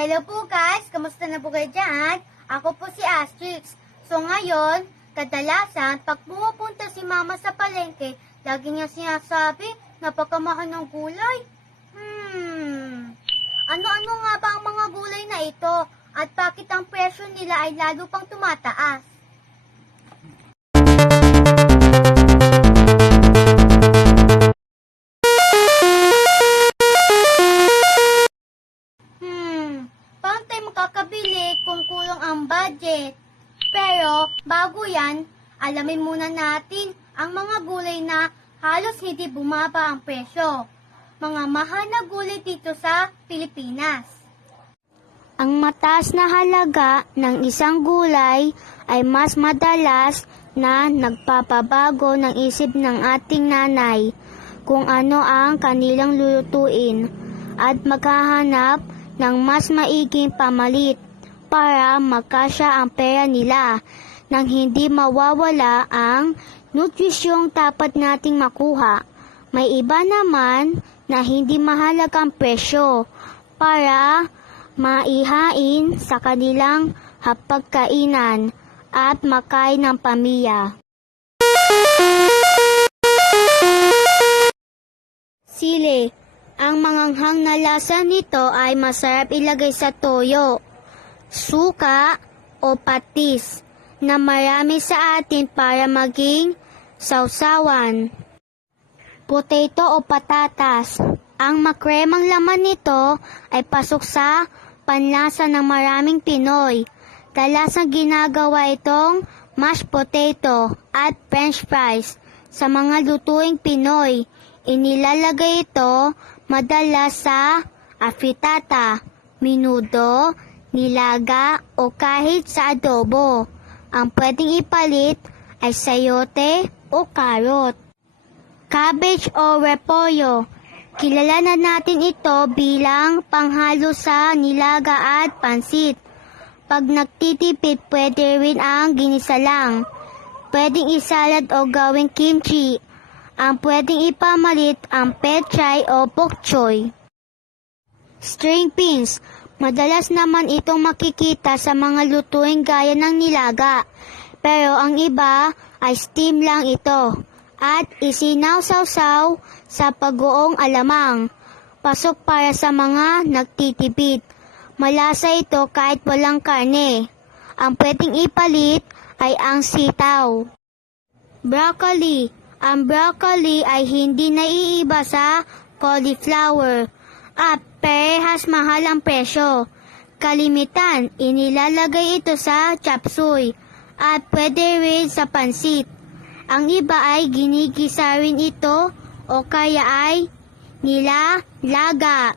Hello po guys! Kamusta na po kayo dyan? Ako po si Astrix. So ngayon, kadalasan, pag pumupunta si mama sa palengke, lagi niya sinasabi, napakamahal ng gulay. Ano-ano nga ba ang mga gulay na ito? At bakit ang presyo nila ay lalo pang tumataas? Paano tayo makakabili kung kulang ang budget? Pero, bago yan, alamin muna natin ang mga gulay na halos hindi bumaba ang presyo. Mga mahal na gulay dito sa Pilipinas. Ang mataas na halaga ng isang gulay ay mas madalas na nagpapabago ng isip ng ating nanay kung ano ang kanilang lulutuin at maghahanap ng mas maiging pamalit para magkasya ang pera nila nang hindi mawawala ang nutrisyong dapat nating makuha. May iba naman na hindi mahalagang presyo para maihain sa kanilang hapagkainan at makain ng pamilya. Sili. Ang manganghang na lasa nito ay masarap ilagay sa toyo, suka o patis na marami sa atin para maging sausawan. Potato o patatas. Ang makremang laman nito ay pasok sa panlasa ng maraming Pinoy. Dalasang ginagawa itong mashed potato at french fries sa mga lutuing Pinoy. Inilalagay ito madalas sa afritata, minudo, nilaga o kahit sa adobo. Ang pwedeng ipalit ay sayote o karot. Cabbage o repolyo. Kilala na natin ito bilang panghalo sa nilaga at pansit. Pag nagtitipid, pwede rin ang ginisa lang. Pwedeng isalad o gawing kimchi. Ang pwedeng ipamalit ang pechay o bok choy. String beans. Madalas naman itong makikita sa mga lutuing gaya ng nilaga. Pero ang iba ay steam lang ito. At isinawsaw-saw sa pagoong alamang. Pasok para sa mga nagtitipid. Malasa ito kahit walang karne. Ang pwedeng ipalit ay ang sitaw. Broccoli. Ang broccoli ay hindi naiiba sa cauliflower at parehas mahal ang presyo. Kalimitan, inilalagay ito sa chop suey at pwede rin sa pansit. Ang iba ay ginigisa rin ito o kaya ay nilalaga.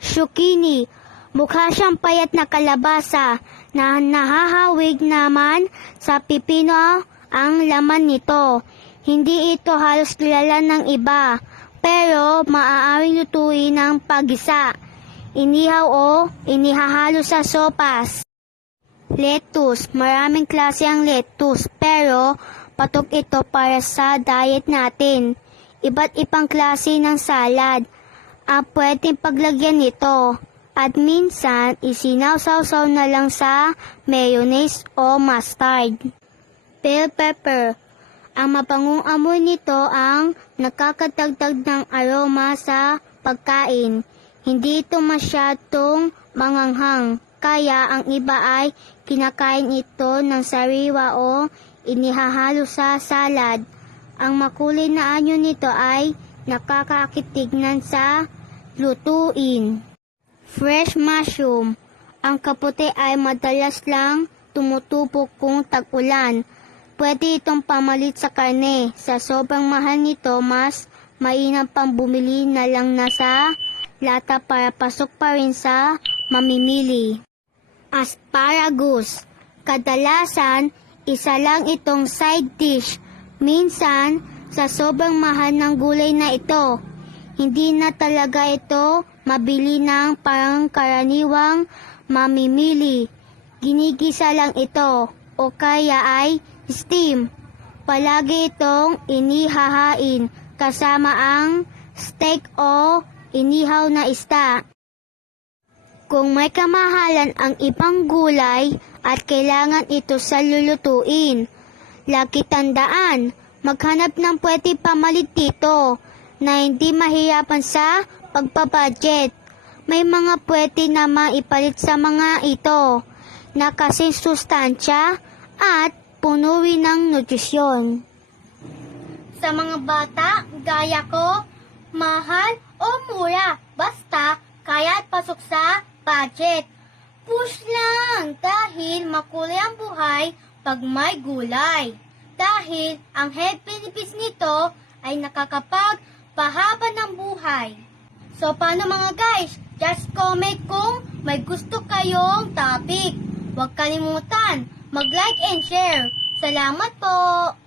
Zucchini, mukha siyang payat na kalabasa na nahahawig naman sa pipino ang laman nito. Hindi ito halos kilala ng iba, pero maaaring lutuin ng paggisa, inihaw o inihahalo sa sopas. Lettuce. Maraming klase ang lettuce, pero patok ito para sa diet natin. Iba't ibang klase ng salad ang pwedeng paglagyan nito, at minsan isinawsaw-saw na lang sa mayonnaise o mustard. Bell pepper. Ang mabangong amoy nito ang nakakadagdag ng aroma sa pagkain. Hindi ito masyadong manganghang, kaya ang iba ay kinakain ito ng sariwa o inihahalo sa salad. Ang makulay na anyo nito ay nakakakitignan sa lutuin. Fresh mushroom. Ang kaputi ay madalas lang tumutubok kung tag-ulan. Pwede itong pamalit sa karne. Sa sobrang mahal nito, mas mainam pang bumili na lang na sa lata para pasok pa rin sa mamimili. Asparagus. Kadalasan, isa lang itong side dish. Minsan, sa sobrang mahal ng gulay na ito, hindi na talaga ito mabili ng parang karaniwang mamimili. Ginigisa lang ito o kaya ay steam. Palagi itong inihahain kasama ang steak o inihaw na isda. Kung may kamahalan ang ibang gulay at kailangan ito sa lulutuin. Lagi tandaan, maghanap ng pwede pamalit dito na hindi mahirapan sa pagpabudget. May mga pwede na maipalit sa mga ito na kasing sustansya at punuwi ng nutrisyon. Sa mga bata, gaya ko, mahal o mura, basta kaya at pasok sa budget. Push lang dahil makulay ang buhay pag may gulay. Dahil ang health benefits nito ay nakakapagpahaba ng buhay. So paano mga guys? Just comment kung may gusto kayong topic. Huwag kalimutan mag-like and share. Salamat po!